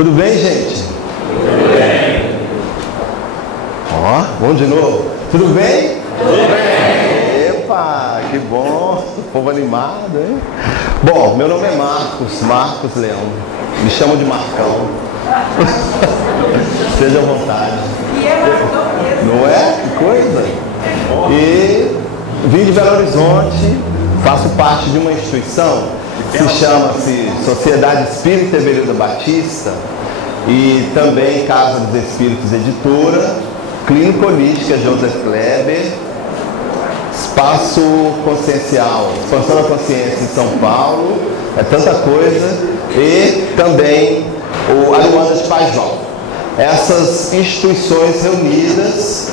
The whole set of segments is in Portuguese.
Tudo bem, gente? Tudo bem. Ó, vamos de novo. Tudo bem? Tudo bem. Epa, que bom. Povo animado, hein? Bom, meu nome é Marcos Leão. Me chamam de Marcão. Seja à vontade. E é Marcão mesmo. Não é? Que coisa. E vim de Belo Horizonte, faço parte de uma instituição que chama-se Sociedade Espírita Everildo Batista e também Casa dos Espíritos Editora, Clínica Holística Joseph Kleber, Espaço Consciencial, Expansão da Consciência em São Paulo, é tanta coisa, e também o Aruanda de Pajó. Essas instituições reunidas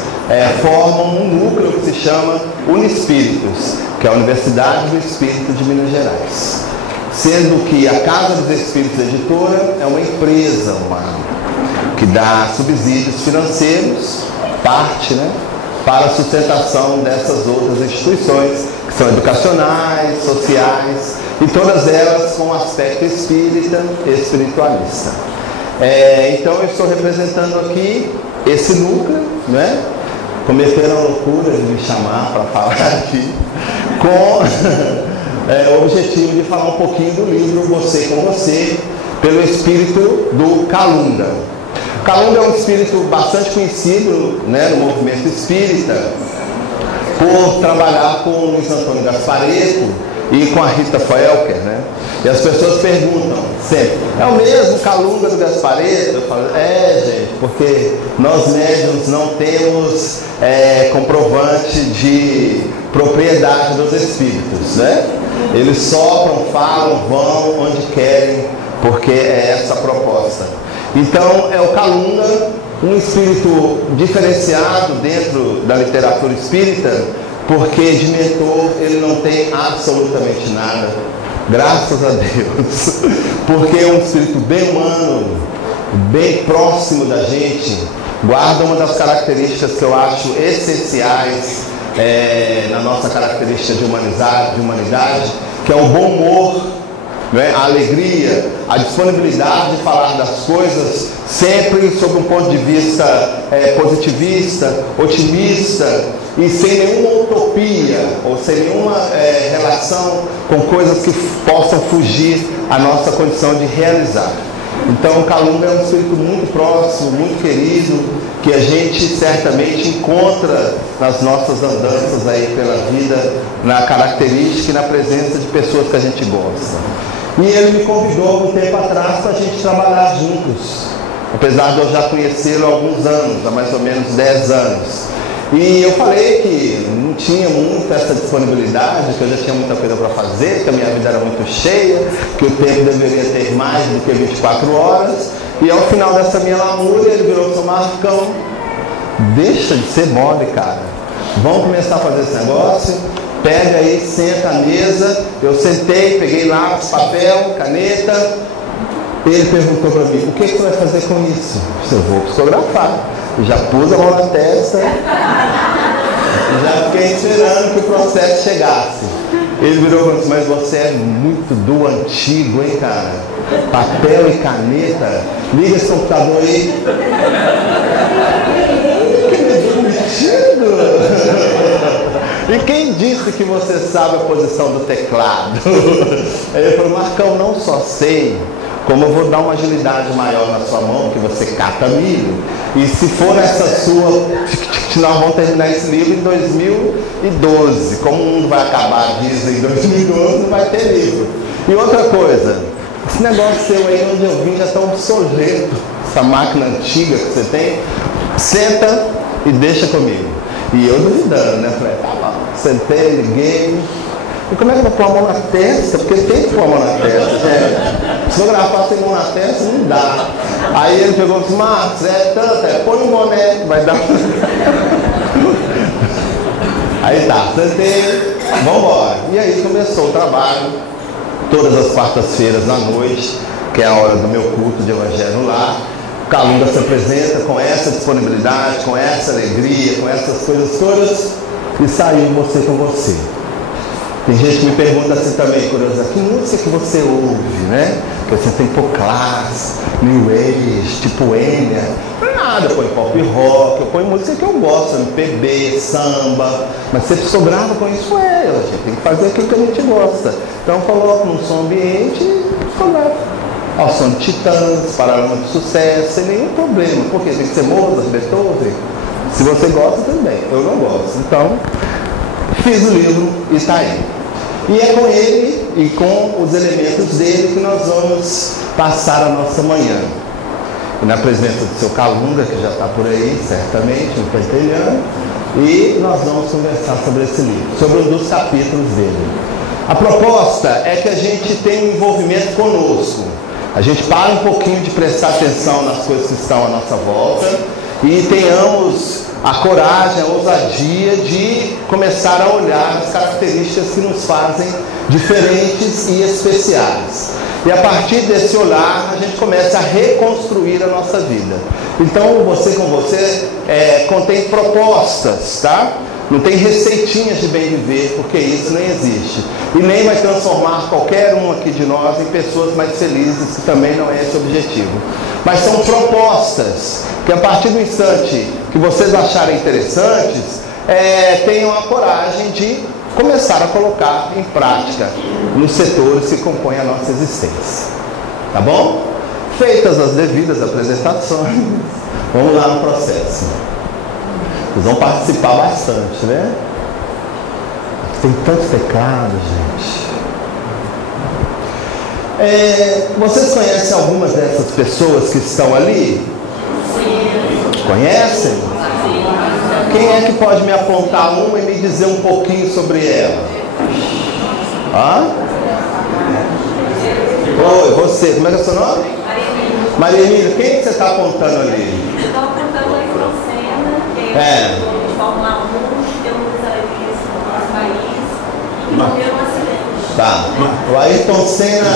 formam um núcleo que se chama Unispíritos, que é a Universidade do Espírito de Minas Gerais. Sendo que a Casa dos Espíritos Editora é uma empresa que dá subsídios financeiros, parte, né, para a sustentação dessas outras instituições, que são educacionais, sociais, e todas elas com um aspecto espírita e espiritualista. Então eu estou representando aqui esse núcleo, né? Cometeram a loucura de me chamar para falar aqui, com o objetivo de falar um pouquinho do livro Você com Você, pelo espírito do Kalunda. Kalunda é um espírito bastante conhecido, né, no movimento espírita, por trabalhar com o Luiz Antônio Gasparetto e com a Rita Felker, né? E as pessoas perguntam sempre, é o mesmo Kalunda do Gasparetto? Eu falo, gente, porque nós médiuns não temos comprovante de propriedade dos espíritos, né? Eles sopram, falam, vão onde querem, porque é essa a proposta. Então é o Kalunda, um espírito diferenciado dentro da literatura espírita, porque de mentor ele não tem absolutamente nada, graças a Deus, porque é um espírito bem humano, bem próximo da gente, guarda uma das características que eu acho essenciais na nossa característica de humanidade, que é o bom humor, né? A alegria, a disponibilidade de falar das coisas sempre sob um ponto de vista positivista, otimista e sem nenhuma utopia ou sem nenhuma relação com coisas que possam fugir à nossa condição de realizar. Então o Kalunda é um espírito muito próximo, muito querido, que a gente certamente encontra nas nossas andanças aí pela vida, na característica e na presença de pessoas que a gente gosta. E ele me convidou um tempo atrás para a gente trabalhar juntos, apesar de eu já conhecê-lo há alguns anos, há mais ou menos 10 anos. E eu falei que não tinha muito essa disponibilidade, que eu já tinha muita coisa para fazer, que a minha vida era muito cheia, que o tempo deveria ter mais do que 24 horas. E ao final dessa minha lamúria, ele virou seu Marcão, deixa de ser mole, cara. Vamos começar a fazer esse negócio. Pega aí, senta à mesa. Eu sentei, peguei lápis, papel, caneta. Ele perguntou para mim, o que você vai fazer com isso? Eu vou psicografar. Já pus a mão na testa, já fiquei esperando que o processo chegasse. Ele virou e falou assim, mas você é muito do antigo, hein, cara? Papel e caneta. Liga esse computador aí. E quem disse que você sabe a posição do teclado? Aí ele falou, Marcão, não só sei, como eu vou dar uma agilidade maior na sua mão, que você cata milho. E se for essa sua, nós vamos terminar esse livro em 2012. Como o mundo vai acabar, dizem, em 2012 não vai ter livro. E outra coisa, esse negócio seu aí, onde eu vim, já está obsoleto. Essa máquina antiga que você tem, senta e deixa comigo. E eu duvidando, né? Falei, tá bom. Sentei, liguei. E como é que eu vou pôr a mão na testa? Porque tem que pôr a mão na testa, gente. Psicografar sem mão na testa não dá. Aí ele pegou e disse, Marcos, põe um boné, vai dar. Aí tá, sentei, vamos embora. E aí começou o trabalho, todas as quartas-feiras na noite, que é a hora do meu culto de evangelho lá. O Kalunda se apresenta com essa disponibilidade, com essa alegria, com essas coisas todas, e saiu Você com Você. Tem gente que me pergunta assim também, curiosa, que música que você ouve, né? que você tem que pôr classe, new age, tipo Enya. Não é nada, eu ponho pop rock, eu ponho música que eu gosto, MPB, samba. Mas você ficou brava com isso, a gente tem que fazer aquilo que a gente gosta. Então eu coloco num som ambiente e ficou bravo. Ao som de Titãs, Paralamas de Sucesso, sem nenhum problema. Porque tem que ser Mozart, Beethoven. Se você gosta, tudo bem. Eu não gosto. Então, fiz o livro e está aí. E é com ele e com os elementos dele que nós vamos passar a nossa manhã. E na presença do seu Calunga, que já está por aí, certamente, no Pentelhano, e nós vamos conversar sobre esse livro, sobre um dos capítulos dele. A proposta é que a gente tenha um envolvimento conosco. A gente para um pouquinho de prestar atenção nas coisas que estão à nossa volta e tenhamos a coragem, a ousadia de começar a olhar as características que nos fazem diferentes e especiais. E a partir desse olhar, a gente começa a reconstruir a nossa vida. Então, Você com Você contém propostas, tá? Não tem receitinhas de bem viver, porque isso nem existe. E nem vai transformar qualquer um aqui de nós em pessoas mais felizes, que também não é esse o objetivo. Mas são propostas que, a partir do instante que vocês acharem interessantes, tenham a coragem de começar a colocar em prática nos setores que compõem a nossa existência. Tá bom? Feitas as devidas apresentações, vamos lá no processo. Vocês vão participar bastante, né? Tem tanto pecado, gente. Vocês conhecem algumas dessas pessoas que estão ali? Conhecem? Quem é que pode me apontar uma e me dizer um pouquinho sobre ela? Hã? Oi, você, como é que é o seu nome? Maria Emília, quem é que você está apontando ali? Eu estou apontando a Ayrton Senna, que é de Fórmula 1, que é um dos alegrias do nosso país, e que morreu num acidente. Tá. O Ayrton Senna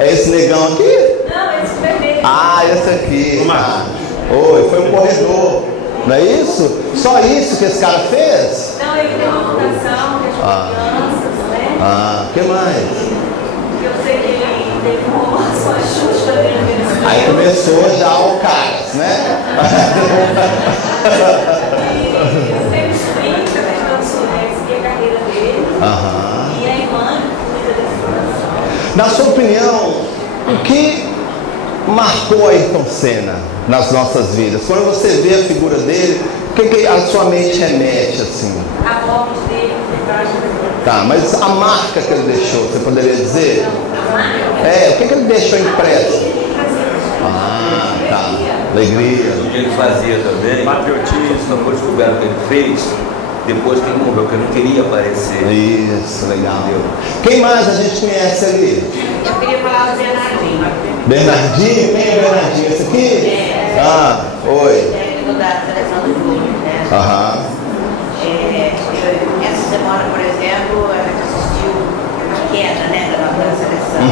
é esse negão aqui? Não, esse vermelho. Ah, esse aqui. Tá. Oi, foi um corredor. Não é isso? Só isso que esse cara fez? Não, ele tem uma fundação, que é de crianças, né? O que mais? Eu sei que ele teve uma romance com a Xuxa dele. Aí começou já o Caras, né? E eu tenho os 30, tentando seguir a carreira dele. E a irmã cuida dessa fundação. Na sua opinião, o que marcou Ayrton Senna nas nossas vidas? Quando você vê a figura dele, o que a sua mente remete assim? A morte dele, Tá, mas a marca que ele deixou, você poderia dizer? a marca? O que ele deixou impresso? Tá. Alegria. O que ele fazia também, patriotismo, só foi descoberto que ele fez depois que ele morreu, que ele não queria aparecer. Isso, legal. Quem mais a gente conhece ali? Eu queria falar do Bernardinho. Bernardinho? Quem é Bernardinho? Esse aqui? Oi. Técnico da seleção do clube, né? Essa semana, por exemplo, a gente assistiu a queda, né, da seleção.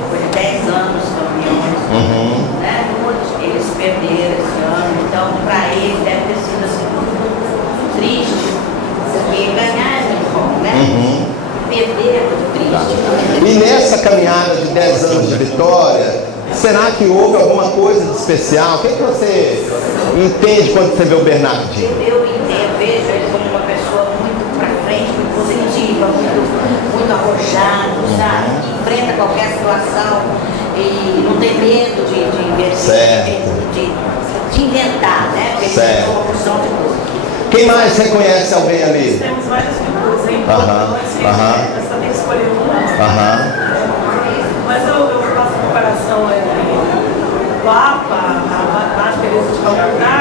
Depois de 10 anos campeões, né? Eles perderam esse ano, então para eles deve ter sido assim, muito triste, porque ganhar é muito bom, né? Perder é muito triste. E nessa caminhada de 10 anos de vitória, será que houve alguma coisa de especial? O que você entende quando você vê o Bernardinho? Eu vejo ele como uma pessoa muito para frente, muito positiva, muito arrojado, sabe? Que enfrenta qualquer situação e não tem medo de inventar, né? Porque ele tem uma porção de coisa. Quem mais reconhece alguém ali? Temos várias figuras aí, você tem que escolher uma. Mas eu faço a comparação entre o Papa, a Madre Teresa de Calcutá.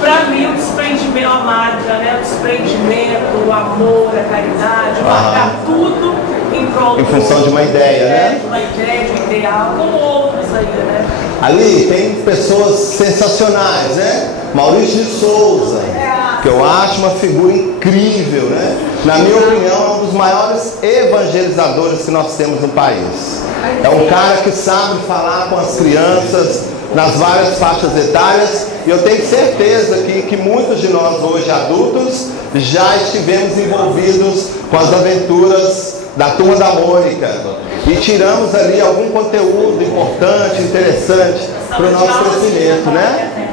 Para mim, o desprendimento, a Madre, né? O desprendimento, o amor, a caridade, largar tudo em prol em função de uma ideia, né? De uma ideia, de um ideal, como outros aí, né? Ali tem pessoas sensacionais, né? Maurício de Souza, que eu acho uma figura incrível, né? Na minha opinião, é um dos maiores evangelizadores que nós temos no país. É um cara que sabe falar com as crianças nas várias faixas etárias, e eu tenho certeza que muitos de nós hoje adultos já estivemos envolvidos com as aventuras da Turma da Mônica e tiramos ali algum conteúdo importante, interessante para o nosso crescimento, né?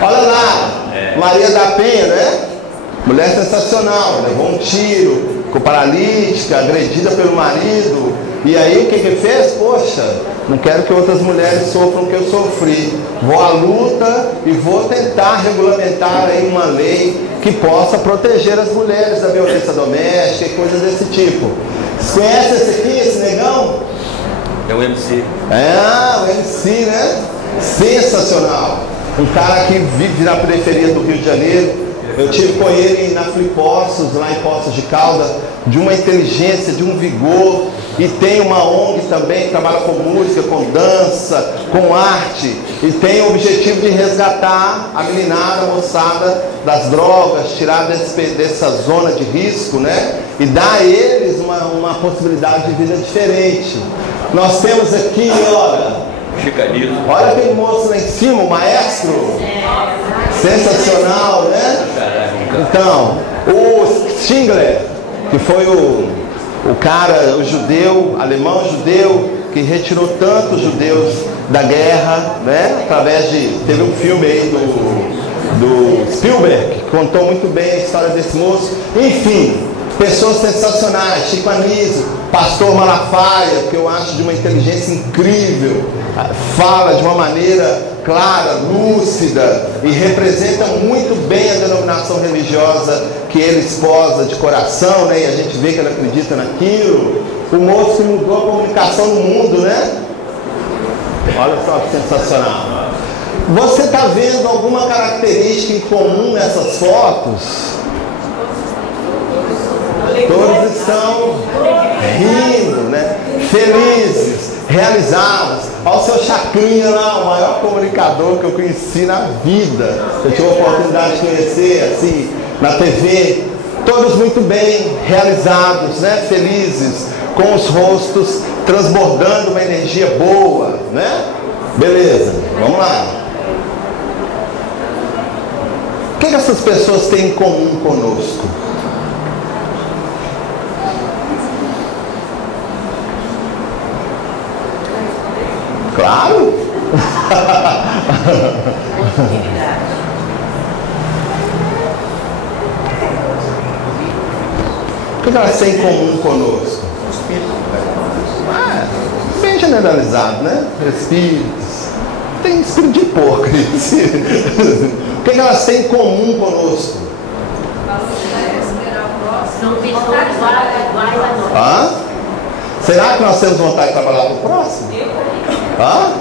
Olha lá, Maria da Penha, né? Mulher sensacional, levou um tiro, ficou paralítica, agredida pelo marido. E aí o que que fez? Poxa, não quero que outras mulheres sofram o que eu sofri. Vou à luta e vou tentar regulamentar aí uma lei que possa proteger as mulheres da violência doméstica e coisas desse tipo. Você conhece esse aqui, esse negão? É o MC. É, o MC, né? Sensacional. Um cara que vive na periferia do Rio de Janeiro. Eu tive com ele na Flipostos, lá em Poços de Caldas, de uma inteligência, de um vigor. E tem uma ONG também que trabalha com música, com dança, com arte. E tem o objetivo de resgatar a meninada, a moçada das drogas, tirar dessa zona de risco, né? E dar a eles uma possibilidade de vida diferente. Nós temos aqui, olha aquele moço lá em cima, o maestro. Sensacional, né? Então, o Stingler, que foi o cara, o judeu, alemão judeu, que retirou tantos judeus da guerra, né? Através de... Teve um filme aí do Spielberg, que contou muito bem a história desse moço. Enfim, pessoas sensacionais, Chico Anísio, Pastor Malafaia, que eu acho de uma inteligência incrível, fala de uma maneira clara, lúcida e representa muito bem a denominação religiosa que ele esposa de coração, né? E a gente vê que ele acredita naquilo. O moço que mudou a comunicação no mundo, né? Olha só que sensacional. Você está vendo alguma característica em comum nessas fotos? Todos estão rindo, né? Felizes, realizados. Olha o seu Chacrinha lá, o maior comunicador que eu conheci na vida. Eu tive a oportunidade de conhecer, assim, na TV. Todos muito bem, realizados, né? Felizes, com os rostos transbordando uma energia boa, né? Beleza, vamos lá. O que essas pessoas têm em comum conosco? Claro! O que elas têm em comum conosco? Bem generalizado, né? Espíritos. Tem espírito de porco. O que elas têm em comum conosco? Hã? Será que nós temos vontade de trabalhar para o próximo? Hã?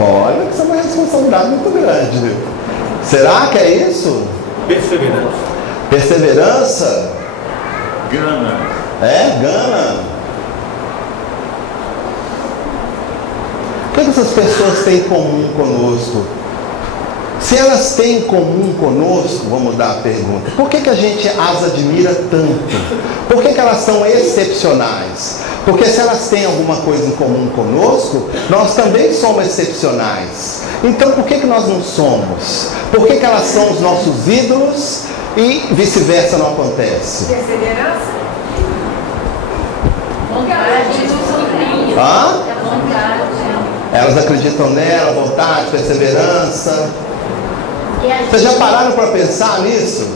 Olha, isso é uma responsabilidade muito grande. Será que é isso? Perseverança. Perseverança? Gana. É, gana. O que essas pessoas têm em comum conosco? Se elas têm em comum conosco, vamos mudar a pergunta, por que a gente as admira tanto? Por que elas são excepcionais? Porque se elas têm alguma coisa em comum conosco, nós também somos excepcionais. Então por que nós não somos? Por que elas são os nossos ídolos e vice-versa não acontece? Perseverança? Hã? Elas acreditam nela, vontade, perseverança. Vocês já pararam para pensar nisso?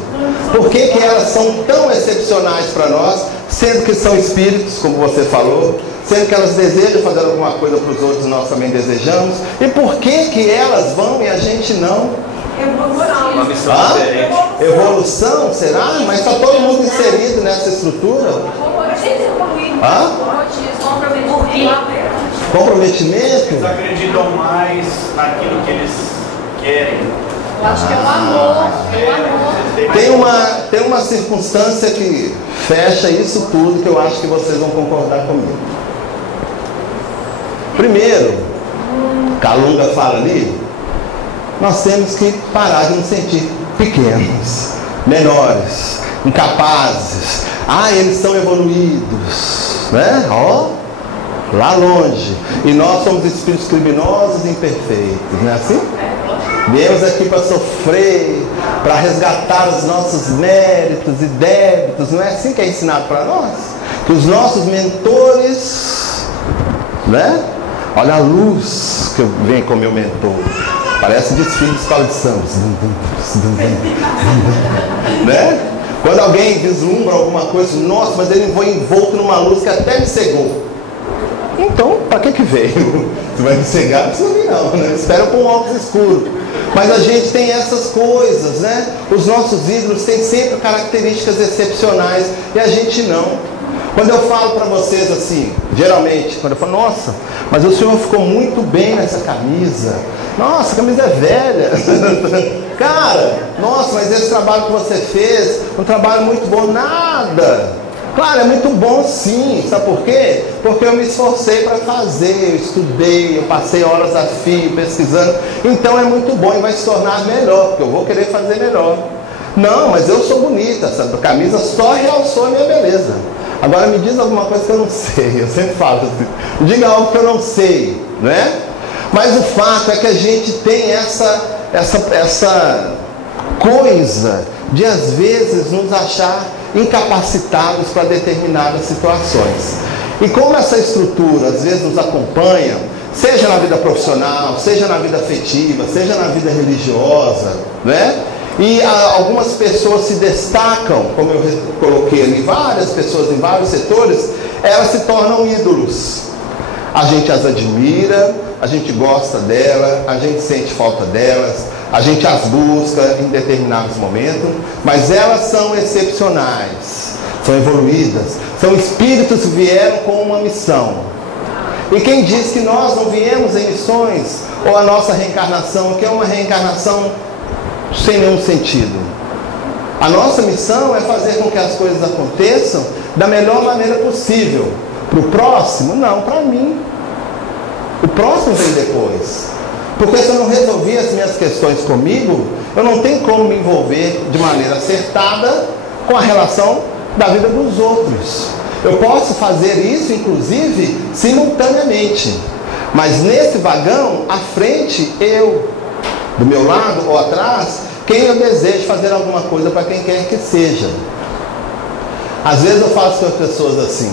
Por que elas são tão excepcionais para nós, sendo que são espíritos, como você falou, sendo que elas desejam fazer alguma coisa para os outros, nós também desejamos? E por que elas vão e a gente não? Uma missão diferente. Evolução, será? Mas está todo mundo inserido nessa estrutura? Comprometimento? Eles acreditam mais naquilo que eles querem. Eu acho que é o amor. Tem uma circunstância que fecha isso tudo, que eu acho que vocês vão concordar comigo. Primeiro, Calunga fala ali, nós temos que parar de nos sentir pequenos, menores, incapazes. Eles são evoluídos, né? Lá longe. E nós somos espíritos criminosos e imperfeitos, não é assim? Viemos aqui para sofrer, para resgatar os nossos méritos e débitos. Não é assim que é ensinado para nós? que os nossos mentores, né? Olha a luz que vem com o meu mentor. Parece desfile de escola de samba. Né? Quando alguém vislumbra alguma coisa, nossa, mas ele foi envolto numa luz que até me cegou. Então, para que veio? Você vai me cegar? Não precisa vir não, né? Espera com um óculos escuro. Mas a gente tem essas coisas, né? Os nossos ídolos têm sempre características excepcionais e a gente não. Quando eu falo para vocês assim, geralmente, quando eu falo, nossa, mas o senhor ficou muito bem nessa camisa. Nossa, a camisa é velha. Cara, nossa, mas esse trabalho que você fez, um trabalho muito bom. Nada. Claro, é muito bom sim. Sabe por quê? Porque eu me esforcei para fazer, eu estudei, eu passei horas a fio pesquisando. Então é muito bom e vai se tornar melhor, porque eu vou querer fazer melhor. Não, mas eu sou bonita, essa camisa só realçou a minha beleza. Agora me diz alguma coisa que eu não sei. Eu sempre falo assim, diga algo que eu não sei, né? Mas o fato é que a gente tem essa coisa de às vezes nos achar incapacitados para determinadas situações. E como essa estrutura às vezes nos acompanha, seja na vida profissional, seja na vida afetiva, seja na vida religiosa, né? E algumas pessoas se destacam, como eu coloquei ali, várias pessoas em vários setores, elas se tornam ídolos. A gente as admira, a gente gosta dela, a gente sente falta delas, a gente as busca em determinados momentos, mas elas são excepcionais, são evoluídas, são espíritos que vieram com uma missão. E quem diz que nós não viemos em missões, ou a nossa reencarnação, que é uma reencarnação sem nenhum sentido. A nossa missão é fazer com que as coisas aconteçam da melhor maneira possível. Para o próximo? Não, para mim. O próximo vem depois. Porque se eu não resolver as minhas questões comigo, eu não tenho como me envolver de maneira acertada com a relação da vida dos outros. Eu posso fazer isso, inclusive, simultaneamente. Mas nesse vagão, à frente, eu, do meu lado ou atrás, quem eu desejo fazer alguma coisa para quem quer que seja. Às vezes eu faço com as pessoas assim,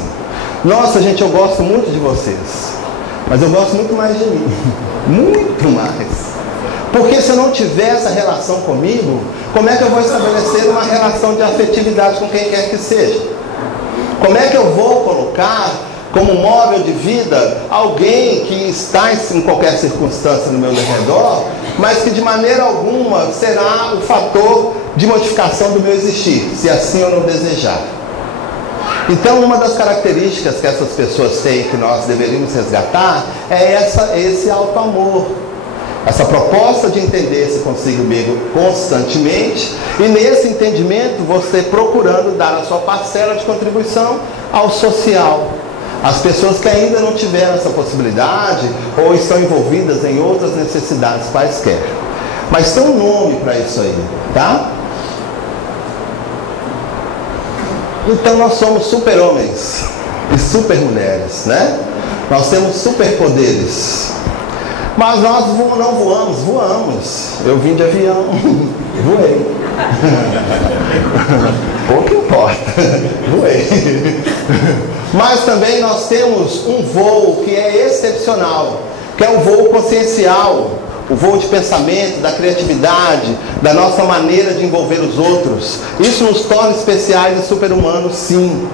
nossa gente, eu gosto muito de vocês, mas eu gosto muito mais de mim. Muito mais. Porque se eu não tiver essa relação comigo, como é que eu vou estabelecer uma relação de afetividade com quem quer que seja? Como é que eu vou colocar como móvel de vida alguém que está em qualquer circunstância no meu redor, mas que de maneira alguma será o fator de modificação do meu existir, se assim eu não desejar? Então, uma das características que essas pessoas têm, que nós deveríamos resgatar, é esse auto-amor. Essa proposta de entender-se consigo mesmo constantemente, e nesse entendimento você procurando dar a sua parcela de contribuição ao social. As pessoas que ainda não tiveram essa possibilidade ou estão envolvidas em outras necessidades quaisquer. Mas tem um nome para isso aí, tá? Então nós somos super-homens e super-mulheres, né? Nós temos superpoderes. Mas nós não voamos, voamos. Eu vim de avião, voei. Pouco importa, voei. Mas também nós temos um voo que é excepcional, que é o voo consciencial, o voo de pensamento, da criatividade, da nossa maneira de envolver os outros. Isso nos torna especiais e super-humanos, sim.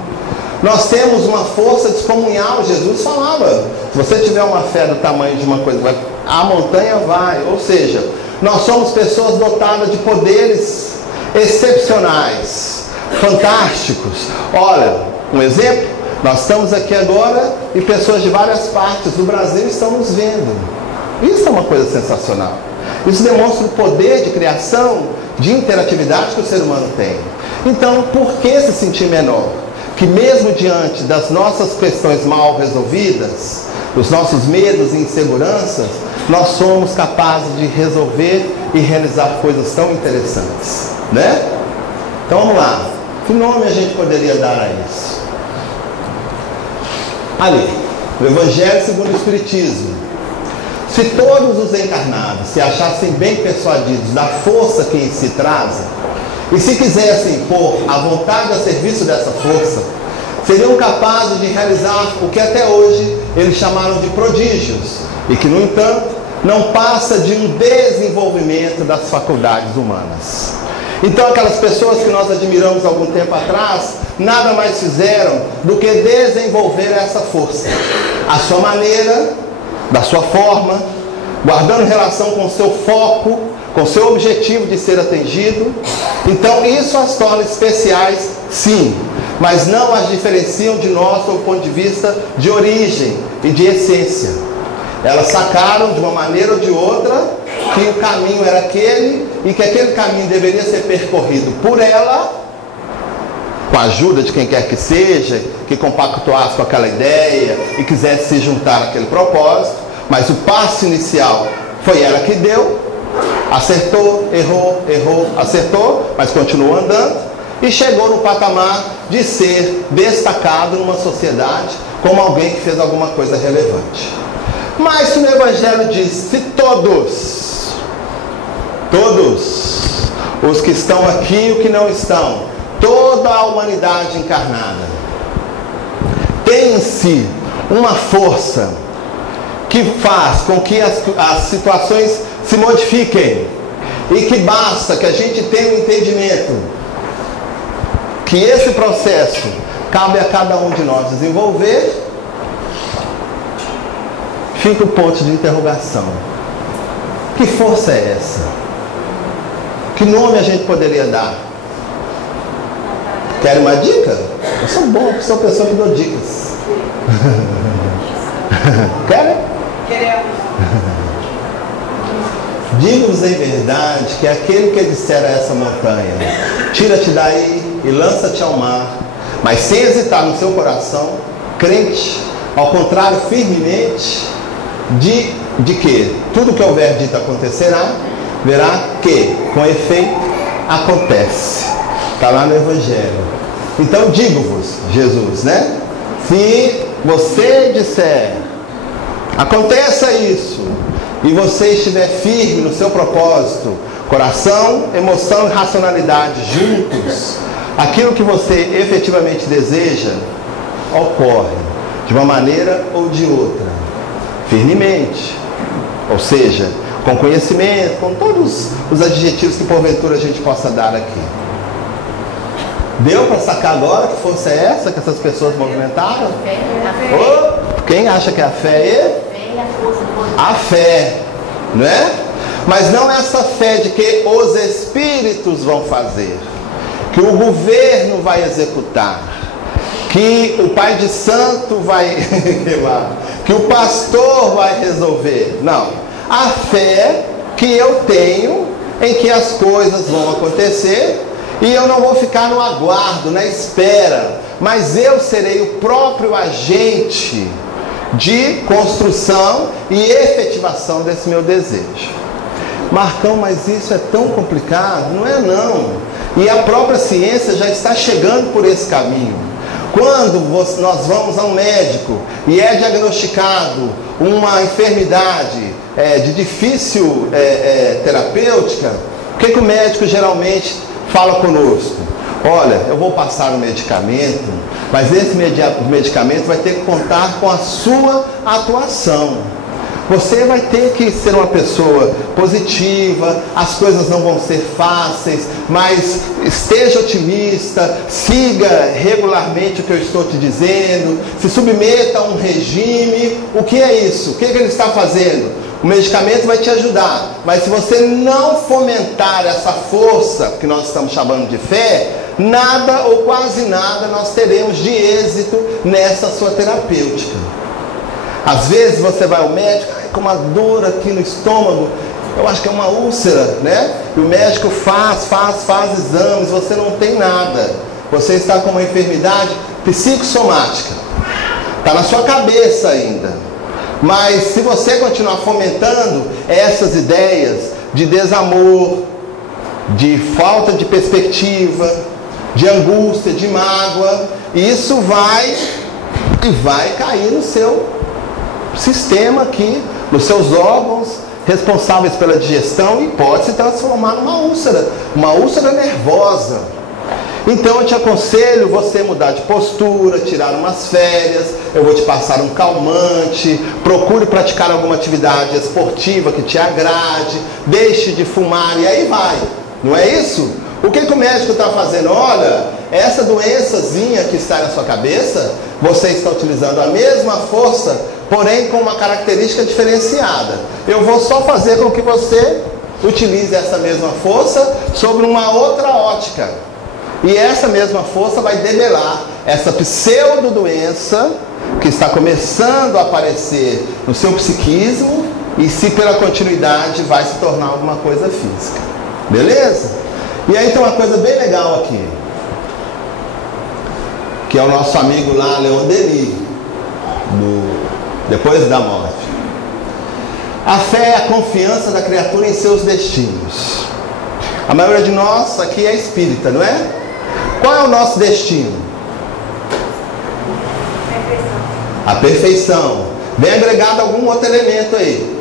Nós temos uma força descomunhal. Jesus falava, se você tiver uma fé do tamanho de uma coisa, a montanha vai. Ou seja, nós somos pessoas dotadas de poderes excepcionais, fantásticos. Olha, um exemplo, nós estamos aqui agora e pessoas de várias partes do Brasil estão nos vendo. Isso é uma coisa sensacional. Isso demonstra o poder de criação, de interatividade que o ser humano tem. Então, por que se sentir menor? Que mesmo diante das nossas questões mal resolvidas, dos nossos medos e inseguranças, nós somos capazes de resolver e realizar coisas tão interessantes, né? Então vamos lá. Que nome a gente poderia dar a isso? Ali, o Evangelho segundo o Espiritismo. Se todos os encarnados se achassem bem persuadidos da força que em si trazem, e se quisessem pôr a vontade a serviço dessa força, seriam capazes de realizar o que até hoje eles chamaram de prodígios, e que, no entanto, não passa de um desenvolvimento das faculdades humanas. Então, aquelas pessoas que nós admiramos algum tempo atrás, nada mais fizeram do que desenvolver essa força, a sua maneira, da sua forma, guardando relação com o seu foco, com o seu objetivo de ser atingido. Então, isso as torna especiais, sim, mas não as diferenciam de nós do ponto de vista de origem e de essência. Elas sacaram de uma maneira ou de outra que o caminho era aquele e que aquele caminho deveria ser percorrido por ela, com a ajuda de quem quer que seja, que compactuasse com aquela ideia e quisesse se juntar àquele propósito, mas o passo inicial foi ela que deu, acertou, errou, acertou, mas continuou andando e chegou no patamar de ser destacado numa sociedade como alguém que fez alguma coisa relevante. Mas se no Evangelho diz, se todos os que estão aqui e os que não estão, toda a humanidade encarnada, tem em si uma força que faz com que as situações se modifiquem, e que basta que a gente tenha um entendimento que esse processo cabe a cada um de nós desenvolver, fica o ponto de interrogação. Que força é essa? Que nome a gente poderia dar? Quer uma dica? Eu sou bom, sou pessoa que dou dicas. Querem? Queremos. Digo-vos em verdade que aquele que disser a essa montanha, tira-te daí e lança-te ao mar, mas sem hesitar no seu coração, crente, ao contrário, firmemente, de que tudo que houver dito acontecerá, verá que, com efeito, acontece. Está lá no Evangelho. Então digo-vos, Jesus, né? Se você disser, aconteça isso, e você estiver firme no seu propósito, coração, emoção e racionalidade juntos, aquilo que você efetivamente deseja, ocorre, de uma maneira ou de outra, firmemente, ou seja, com conhecimento, com todos os adjetivos que porventura a gente possa dar aqui. Deu para sacar agora que força é essa que essas pessoas movimentaram? Oh, quem acha que é a fé? A fé, não é? Mas não essa fé de que os espíritos vão fazer, que o governo vai executar, que o pai de santo vai que o pastor vai resolver. Não, a fé que eu tenho em que as coisas vão acontecer e eu não vou ficar no aguardo, na espera, mas eu serei o próprio agente de construção e efetivação desse meu desejo. Marcão, mas isso é tão complicado? Não é não. E a própria ciência já está chegando por esse caminho. Quando nós vamos a um médico e é diagnosticado uma enfermidade de difícil terapêutica, o que o médico geralmente fala conosco? Olha, eu vou passar um medicamento, mas esse medicamento vai ter que contar com a sua atuação. Você vai ter que ser uma pessoa positiva, as coisas não vão ser fáceis, mas esteja otimista, siga regularmente o que eu estou te dizendo, se submeta a um regime. O que é isso? O que ele está fazendo? O medicamento vai te ajudar, mas se você não fomentar essa força que nós estamos chamando de fé, nada ou quase nada nós teremos de êxito nessa sua terapêutica. Às vezes você vai ao médico, com uma dor aqui no estômago, eu acho que é uma úlcera, né? E o médico faz exames, você não tem nada. Você está com uma enfermidade psicossomática. Está na sua cabeça ainda. Mas se você continuar fomentando essas ideias de desamor, de falta de perspectiva, de angústia, de mágoa, isso vai cair no seu sistema aqui, nos seus órgãos responsáveis pela digestão, e pode se transformar numa úlcera nervosa. Então eu te aconselho você mudar de postura, tirar umas férias, eu vou te passar um calmante, procure praticar alguma atividade esportiva que te agrade, deixe de fumar e aí vai. Não é isso? O que o médico está fazendo? Olha, essa doençazinha que está na sua cabeça, você está utilizando a mesma força, porém com uma característica diferenciada. Eu vou só fazer com que você utilize essa mesma força sobre uma outra ótica. E essa mesma força vai debelar essa pseudo-doença que está começando a aparecer no seu psiquismo e se pela continuidade vai se tornar alguma coisa física. Beleza? E aí tem uma coisa bem legal aqui, que é o nosso amigo lá, Leon Denis, Depois da Morte. A fé é a confiança da criatura em seus destinos. A maioria de nós aqui é espírita, não é? Qual é o nosso destino? A perfeição. Vem agregado algum outro elemento aí.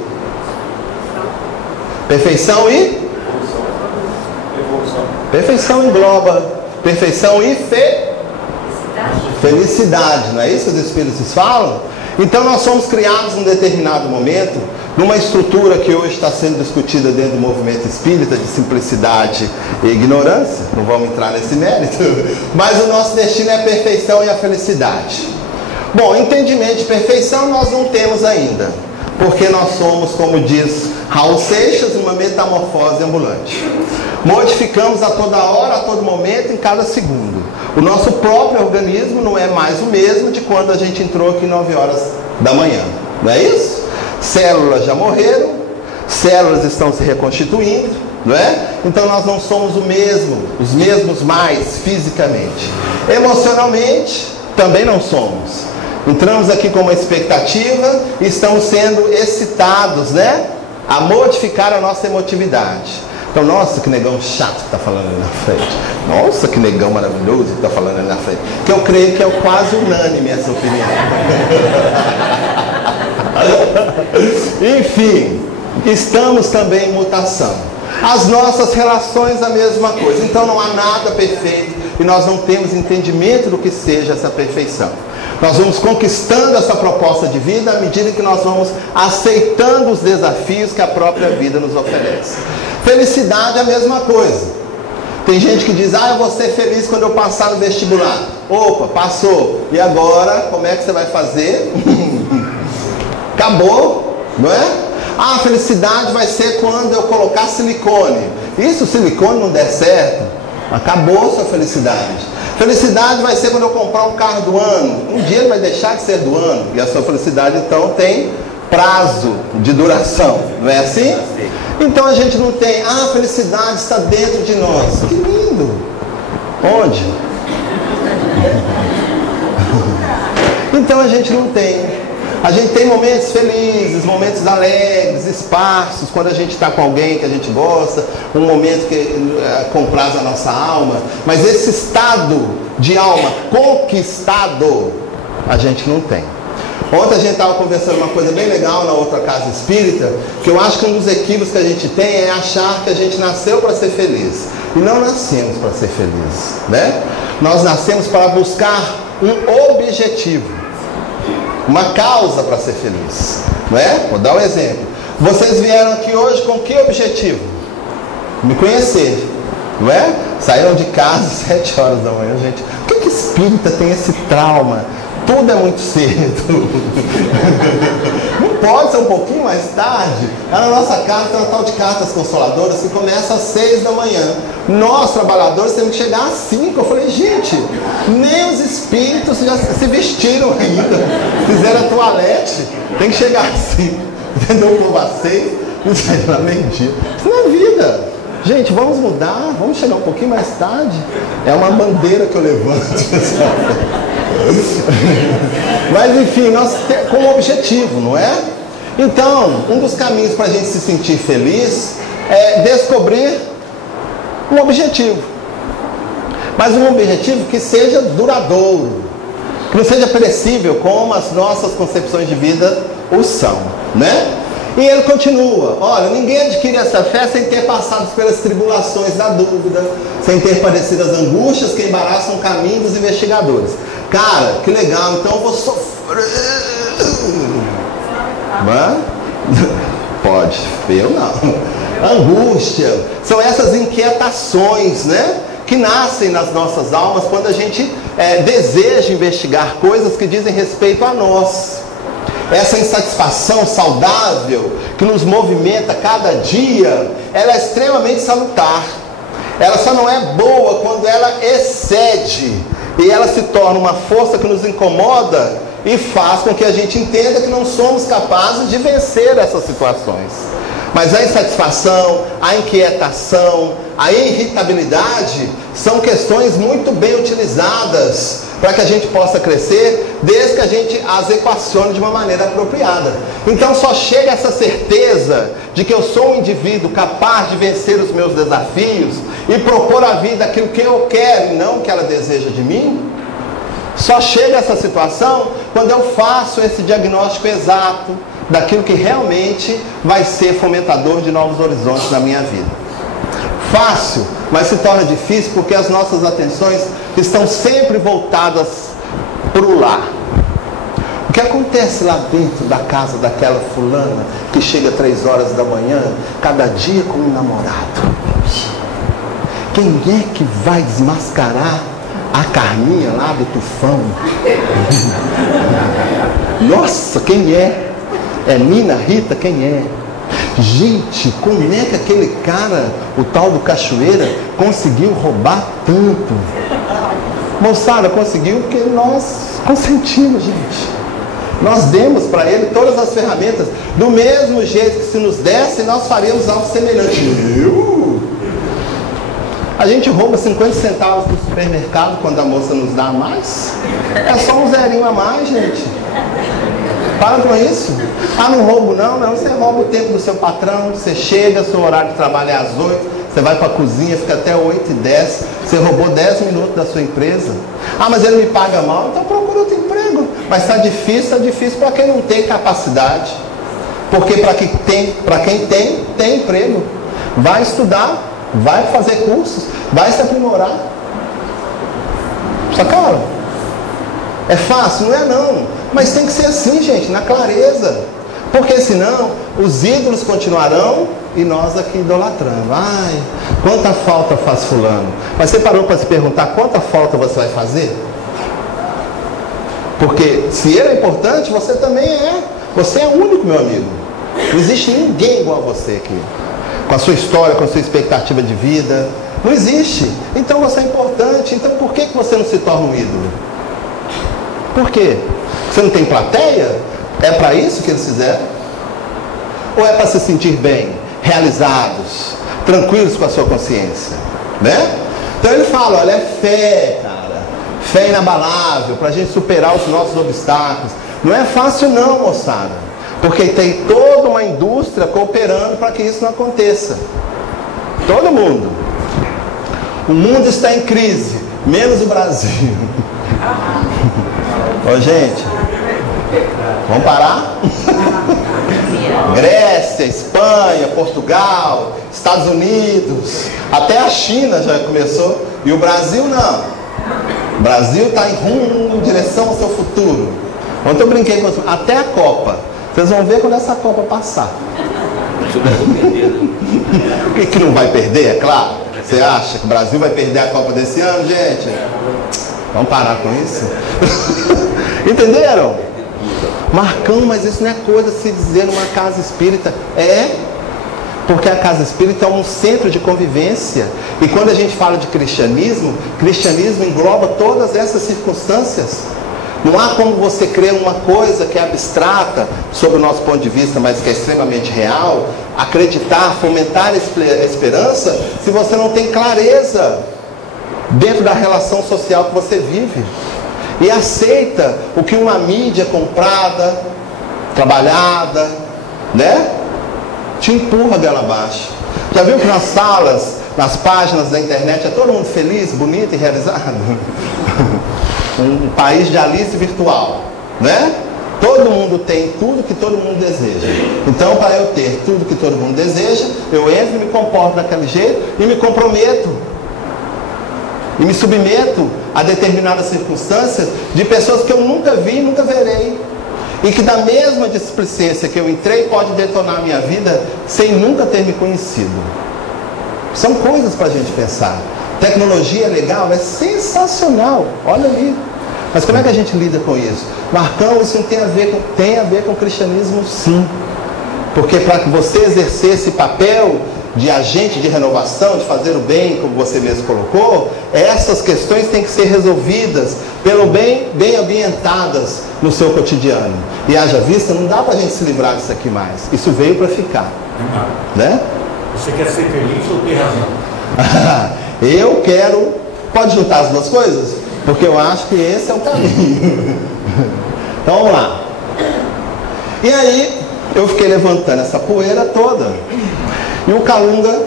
Perfeição e? Perfeição engloba perfeição e felicidade. Não é isso que os espíritos falam? Então nós somos criados num determinado momento, numa estrutura que hoje está sendo discutida dentro do movimento espírita, de simplicidade e ignorância. Não vamos entrar nesse mérito, mas o nosso destino é a perfeição e a felicidade. Bom, entendimento de perfeição nós não temos ainda, porque nós somos, como diz Raul Seixas, uma metamorfose ambulante. Modificamos a toda hora, a todo momento, em cada segundo. O nosso próprio organismo não é mais o mesmo de quando a gente entrou aqui 9 horas da manhã. Não é isso? Células já morreram, células estão se reconstituindo, não é? Então nós não somos os mesmos mais fisicamente. Emocionalmente, também não somos. Entramos aqui com uma expectativa e estamos sendo excitados, né? A modificar a nossa emotividade. Então, nossa, que negão chato que está falando ali na frente. Nossa, que negão maravilhoso que está falando ali na frente. Que eu creio que é quase unânime essa opinião. Enfim, estamos também em mutação. As nossas relações a mesma coisa. Então não há nada perfeito e nós não temos entendimento do que seja essa perfeição. Nós vamos conquistando essa proposta de vida à medida que nós vamos aceitando os desafios que a própria vida nos oferece. Felicidade é a mesma coisa. Tem gente que diz, eu vou ser feliz quando eu passar no vestibular. Opa, passou. E agora, como é que você vai fazer? Acabou, não é? A felicidade vai ser quando eu colocar silicone. E se o silicone não der certo, acabou a sua felicidade. Felicidade vai ser quando eu comprar um carro do ano. Um dia ele vai deixar de ser do ano. E a sua felicidade, então, tem prazo de duração. Não é assim? Então a gente não tem. A felicidade está dentro de nós. Que lindo! Onde? Então a gente não tem. A gente tem momentos felizes, momentos alegres, esparsos, quando a gente está com alguém que a gente gosta, um momento que compraz a nossa alma. Mas esse estado de alma conquistado, a gente não tem. Ontem a gente estava conversando uma coisa bem legal na outra casa espírita, que eu acho que um dos equívocos que a gente tem é achar que a gente nasceu para ser feliz. E não nascemos para ser feliz, né? Nós nascemos para buscar um objetivo. Uma causa para ser feliz, não é? Vou dar um exemplo. Vocês vieram aqui hoje com que objetivo? Me conhecer, não é? Saíram de casa às 7 horas da manhã, gente. Por que espírita tem esse trauma? Tudo é muito cedo. Não pode ser um pouquinho mais tarde? Na nossa casa tem uma tal de cartas consoladoras que começa às 6 da manhã. Nós, trabalhadores, temos que chegar às 5. Eu falei, gente, nem os espíritos já se vestiram ainda. Fizeram a toalete. Tem que chegar às 5. Entendeu? O povo às 6. Não sai lá meio-dia. Isso não é vida. Gente, vamos mudar. Vamos chegar um pouquinho mais tarde. É uma bandeira que eu levanto, pessoal. Mas enfim, nós com um objetivo, não é? Então, um dos caminhos para a gente se sentir feliz é descobrir um objetivo. Mas um objetivo que seja duradouro, que não seja perecível como as nossas concepções de vida o são, né? E ele continua: olha, ninguém adquire essa fé sem ter passado pelas tribulações da dúvida, sem ter padecido as angústias que embaraçam o caminho dos investigadores. Cara, que legal, então eu vou sofrer. Mas, pode, eu não. Angústia, são essas inquietações, né, que nascem nas nossas almas quando a gente deseja investigar coisas que dizem respeito a nós. Essa insatisfação saudável que nos movimenta cada dia, ela é extremamente salutar. Ela só não é boa quando ela excede e ela se torna uma força que nos incomoda e faz com que a gente entenda que não somos capazes de vencer essas situações. Mas a insatisfação, a inquietação, a irritabilidade são questões muito bem utilizadas para que a gente possa crescer, desde que a gente as equacione de uma maneira apropriada. Então só chega essa certeza de que eu sou um indivíduo capaz de vencer os meus desafios e propor à vida aquilo que eu quero e não o que ela deseja de mim. Só chega essa situação quando eu faço esse diagnóstico exato daquilo que realmente vai ser fomentador de novos horizontes na minha vida. Fácil, mas se torna difícil porque as nossas atenções estão sempre voltadas para o lar. O que acontece lá dentro da casa daquela fulana que chega 3 horas da manhã, cada dia com um namorado? Quem é que vai desmascarar a Carminha lá do Tufão? Nossa, quem é? É Nina, Rita, quem é? Gente, como é que aquele cara, o tal do Cachoeira, conseguiu roubar tanto? Moçada, conseguiu porque nós consentimos, gente. Nós demos para ele todas as ferramentas. Do mesmo jeito que se nos desse, nós faríamos algo semelhante. A gente rouba 50 centavos do supermercado quando a moça nos dá mais. É só um zerinho a mais, gente. Para com isso. Ah, não roubo não, você rouba o tempo do seu patrão. Você chega, seu horário de trabalho é às 8, você vai para a cozinha, fica até 8h10, você roubou 10 minutos da sua empresa. Ah, mas ele me paga mal, então procura outro emprego. Mas está difícil para quem não tem capacidade. Porque para quem tem emprego. Vai estudar, vai fazer cursos, vai se aprimorar. Sacaram? É fácil? Não é não. Mas tem que ser assim, gente, na clareza. Porque senão os ídolos continuarão e nós aqui idolatrando. Ai, quanta falta faz fulano. Mas você parou para se perguntar quanta falta você vai fazer? Porque se ele é importante, você também é. Você é único, meu amigo. Não existe ninguém igual a você aqui. Com a sua história, com a sua expectativa de vida. Não existe. Então você é importante. Então por que você não se torna um ídolo? Por quê? Você não tem plateia? É para isso que eles fizeram? Ou é para se sentir bem, realizados, tranquilos com a sua consciência? Né? Então ele fala, olha, é fé, cara. Fé inabalável, para a gente superar os nossos obstáculos. Não é fácil não, moçada. Porque tem toda uma indústria cooperando para que isso não aconteça. Todo mundo. O mundo está em crise, menos o Brasil. Ô, gente, vamos parar? Grécia, Espanha, Portugal, Estados Unidos, até a China já começou. E o Brasil não. O Brasil está em rumo, em direção ao seu futuro. Ontem eu brinquei com vocês, até a Copa. Vocês vão ver quando essa Copa passar. O que não vai perder, é claro? Você acha que o Brasil vai perder a Copa desse ano, gente? Vamos parar com isso? Entenderam? Marcão, mas isso não é coisa de se dizer numa casa espírita. É, porque a casa espírita é um centro de convivência. E quando a gente fala de cristianismo, cristianismo engloba todas essas circunstâncias. Não há como você crer uma coisa que é abstrata, sob o nosso ponto de vista, mas que é extremamente real, acreditar, fomentar a esperança, se você não tem clareza dentro da relação social que você vive. E aceita o que uma mídia comprada, trabalhada, né, te empurra dela abaixo. Já viu que nas salas, nas páginas da internet, é todo mundo feliz, bonito e realizado? Um país de Alice virtual, né? Todo mundo tem tudo que todo mundo deseja. Então, para eu ter tudo que todo mundo deseja, eu entro e me comporto daquele jeito e me comprometo. E me submeto a determinadas circunstâncias de pessoas que eu nunca vi e nunca verei. E que da mesma displicência que eu entrei pode detonar a minha vida sem nunca ter me conhecido. São coisas para a gente pensar. Tecnologia é legal, é sensacional. Olha ali. Mas como é que a gente lida com isso? Marcão, isso não tem a ver com o cristianismo, sim. Porque para que você exercer esse papel de agente de renovação, de fazer o bem, como você mesmo colocou, essas questões têm que ser resolvidas pelo bem ambientadas no seu cotidiano. E haja vista, não dá para a gente se livrar disso aqui mais. Isso veio para ficar. Né? Você quer ser feliz ou ter razão? Eu quero... Pode juntar as duas coisas? Porque eu acho que esse é o caminho. Então vamos lá. E aí, eu fiquei levantando essa poeira toda. E o Calunga,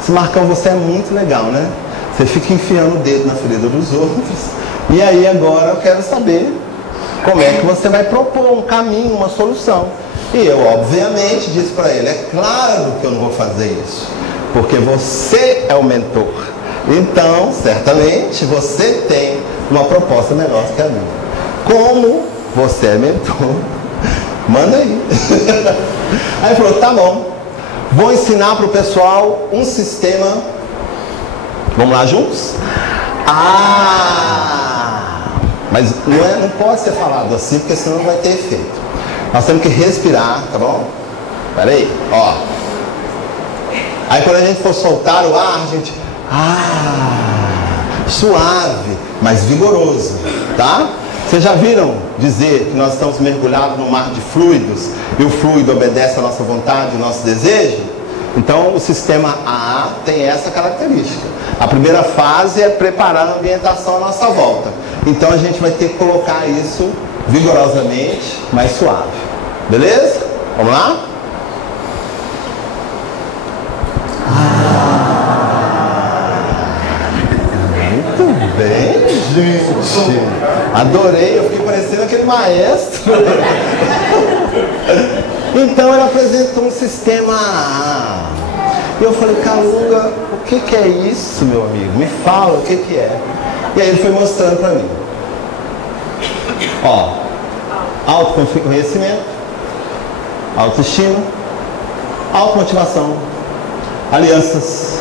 se Marcão, você é muito legal, né? Você fica enfiando o dedo na ferida dos outros. E aí agora eu quero saber como é que você vai propor um caminho, uma solução. E eu, obviamente, disse para ele, é claro que eu não vou fazer isso. Porque você é o mentor. Então, certamente, você tem uma proposta melhor que a minha. Como você é mentor, manda aí. Aí ele falou, tá bom. Vou ensinar para o pessoal um sistema. Vamos lá juntos? Mas não pode ser falado assim, porque senão não vai ter efeito. Nós temos que respirar, tá bom? Espera aí, ó. Aí quando a gente for soltar o ar, a gente... suave, mas vigoroso, tá? Vocês já viram dizer que nós estamos mergulhados no mar de fluidos e o fluido obedece à nossa vontade, ao nosso desejo? Então o sistema AA tem essa característica. A primeira fase é preparar a ambientação à nossa volta. Então a gente vai ter que colocar isso vigorosamente, mais suave. Beleza? Vamos lá? Muito bem, gente. Adorei, eu fiquei parecendo aquele maestro. Então ela apresentou um sistema AA. E eu falei, Calunga, o que é isso, meu amigo? Me fala o que é. E aí ele foi mostrando para mim. Ó, autoconhecimento, autoestima, automotivação, alianças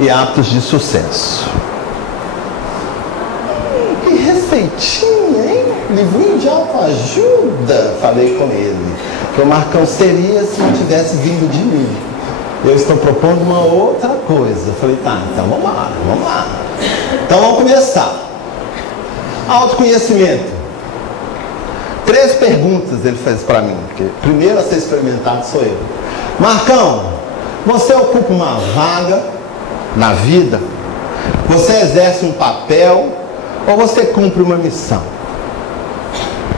e hábitos de sucesso. Que receitinha, hein? Livrinho de autoajuda, falei com ele. Que o Marcão seria se não tivesse vindo de mim. Eu estou propondo uma outra coisa. Falei, tá, então vamos lá. Então vamos começar. Autoconhecimento. 3 perguntas ele fez para mim. Porque primeiro a ser experimentado sou eu. Marcão, você ocupa uma vaga na vida? Você exerce um papel? Ou você cumpre uma missão?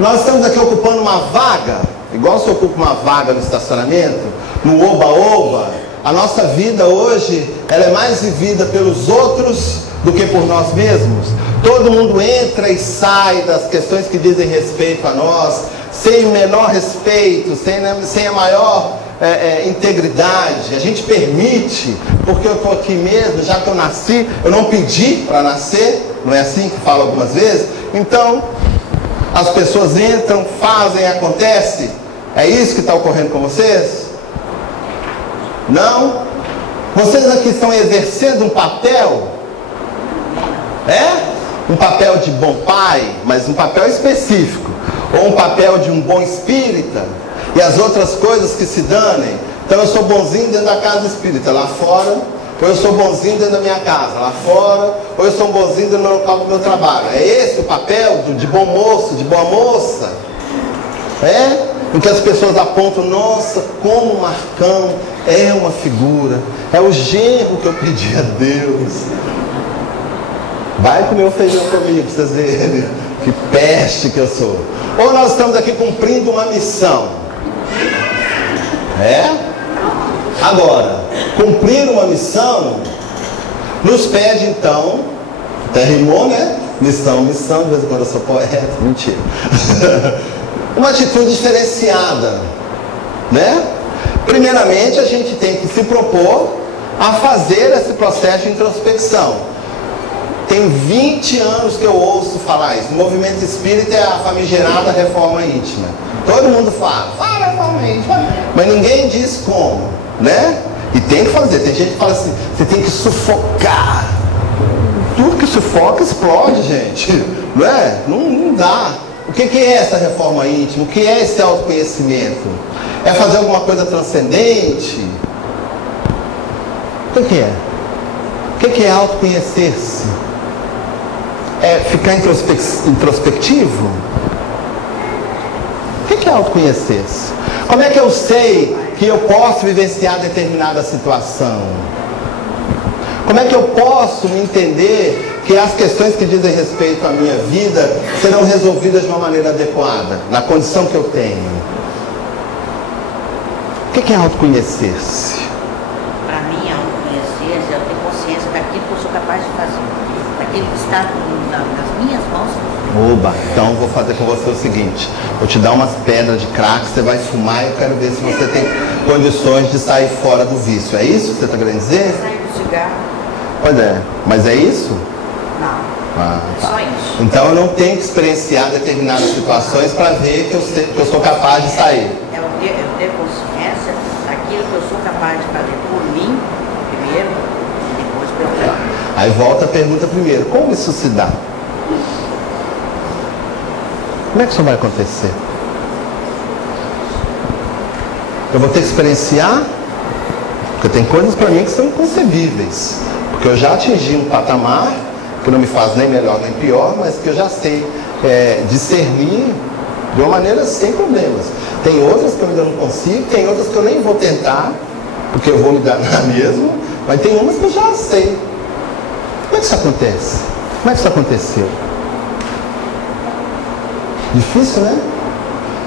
Nós estamos aqui ocupando uma vaga, igual você ocupa uma vaga no estacionamento, no oba-oba. A nossa vida hoje, ela é mais vivida pelos outros do que por nós mesmos. Todo mundo entra e sai das questões que dizem respeito a nós, sem o menor respeito, sem a maior integridade. A gente permite, porque eu estou aqui mesmo, já que eu nasci, eu não pedi para nascer, não é assim que falo algumas vezes? Então, as pessoas entram, fazem, acontece. É isso que está ocorrendo com vocês? Não? Vocês aqui estão exercendo um papel? Um papel de bom pai, mas um papel específico. Ou um papel de um bom espírita. E as outras coisas que se danem. Então eu sou bonzinho dentro da casa espírita, lá fora. Ou eu sou bonzinho dentro da minha casa, lá fora. Ou eu sou um bonzinho dentro do local do meu trabalho. É esse o papel de bom moço, de boa moça? Em que as pessoas apontam, nossa, como o Marcão é uma figura, é o genro que eu pedi a Deus. Vai comer o feijão comigo para vocês verem que peste que eu sou. Ou nós estamos aqui cumprindo uma missão. Agora, cumprir uma missão nos pede então, até rimou, né? Missão, de vez em quando eu sou poeta, mentira. uma atitude diferenciada, né? Primeiramente, a gente tem que se propor a fazer esse processo de introspecção. Tem 20 anos que eu ouço falar isso. O movimento espírita é a famigerada reforma íntima. Todo mundo fala reforma íntima, mas ninguém diz como, né? E tem que fazer. Tem gente que fala assim, você tem que sufocar. Tudo que sufoca explode, gente. Não é? Não dá. O que é essa reforma íntima? O que é esse autoconhecimento? É fazer alguma coisa transcendente? O que é? O que é autoconhecer-se? É ficar introspectivo? O que é autoconhecer-se? Como é que eu sei que eu posso vivenciar determinada situação? Como é que eu posso entender que as questões que dizem respeito à minha vida serão resolvidas de uma maneira adequada, na condição que eu tenho? O que é autoconhecer-se? Para mim, autoconhecer-se é eu ter consciência daquilo que eu sou capaz de fazer, daquilo que está nas minhas mãos. Oba, então vou fazer com você o seguinte, vou te dar umas pedras de crack, você vai fumar e eu quero ver se você tem condições de sair fora do vício. É isso que você está querendo dizer? Sair do cigarro. Pois é, mas é isso? Não. Tá. Só isso. Então eu não tenho que experienciar determinadas situações para ver que eu sou capaz de sair. Eu ter consciência daquilo que eu sou capaz de fazer por mim, primeiro, e depois para o outro. Aí volta a pergunta primeiro, como isso se dá? Como é que isso vai acontecer? Eu vou ter que experienciar, porque tem coisas para mim que são inconcebíveis. Porque eu já atingi um patamar que não me faz nem melhor nem pior, mas que eu já sei discernir de uma maneira sem problemas. Tem outras que eu ainda não consigo, tem outras que eu nem vou tentar, porque eu vou me danar mesmo, mas tem umas que eu já sei. Como é que isso acontece? Como é que isso aconteceu? Difícil, né?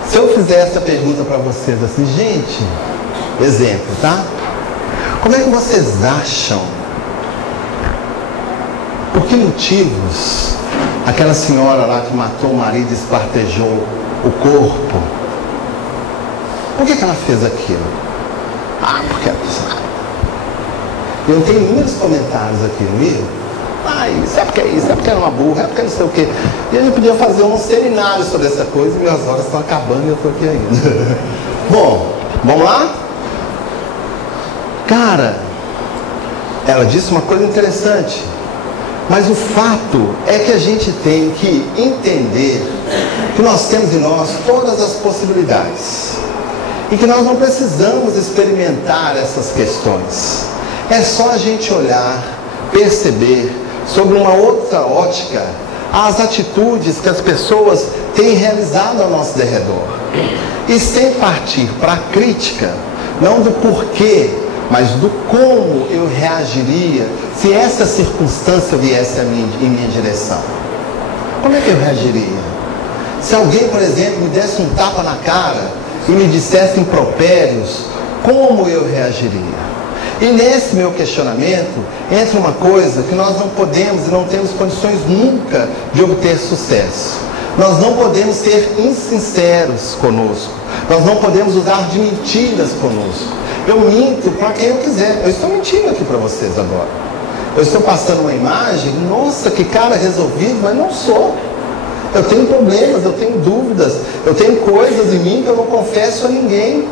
Se eu fizer essa pergunta para vocês assim, gente, exemplo, tá? Como é que vocês acham? Por que motivos aquela senhora lá que matou o marido e espartejou o corpo, por que ela fez aquilo? Ah, porque ela sabe. Eu tenho inúmeros comentários aqui no livro. Ah, isso é porque é isso, é porque era uma burra, é porque não sei o quê. E a gente podia fazer um seminário sobre essa coisa e minhas horas estão acabando e eu estou aqui ainda. Bom, vamos lá? Cara, ela disse uma coisa interessante. Mas o fato é que a gente tem que entender que nós temos em nós todas as possibilidades. E que nós não precisamos experimentar essas questões. É só a gente olhar, perceber, sobre uma outra ótica, as atitudes que as pessoas têm realizado ao nosso derredor. E sem partir para a crítica, não do porquê, mas do como eu reagiria se essa circunstância viesse em minha direção. Como é que eu reagiria? Se alguém, por exemplo, me desse um tapa na cara e me dissesse impropérios, como eu reagiria? E nesse meu questionamento entra uma coisa que nós não podemos e não temos condições nunca de obter sucesso. Nós não podemos ser insinceros conosco. Nós não podemos usar de mentiras conosco. Eu minto para quem eu quiser. Eu estou mentindo aqui para vocês agora. Eu estou passando uma imagem, nossa, que cara resolvido, mas não sou. Eu tenho problemas, eu tenho dúvidas, eu tenho coisas em mim que eu não confesso a ninguém.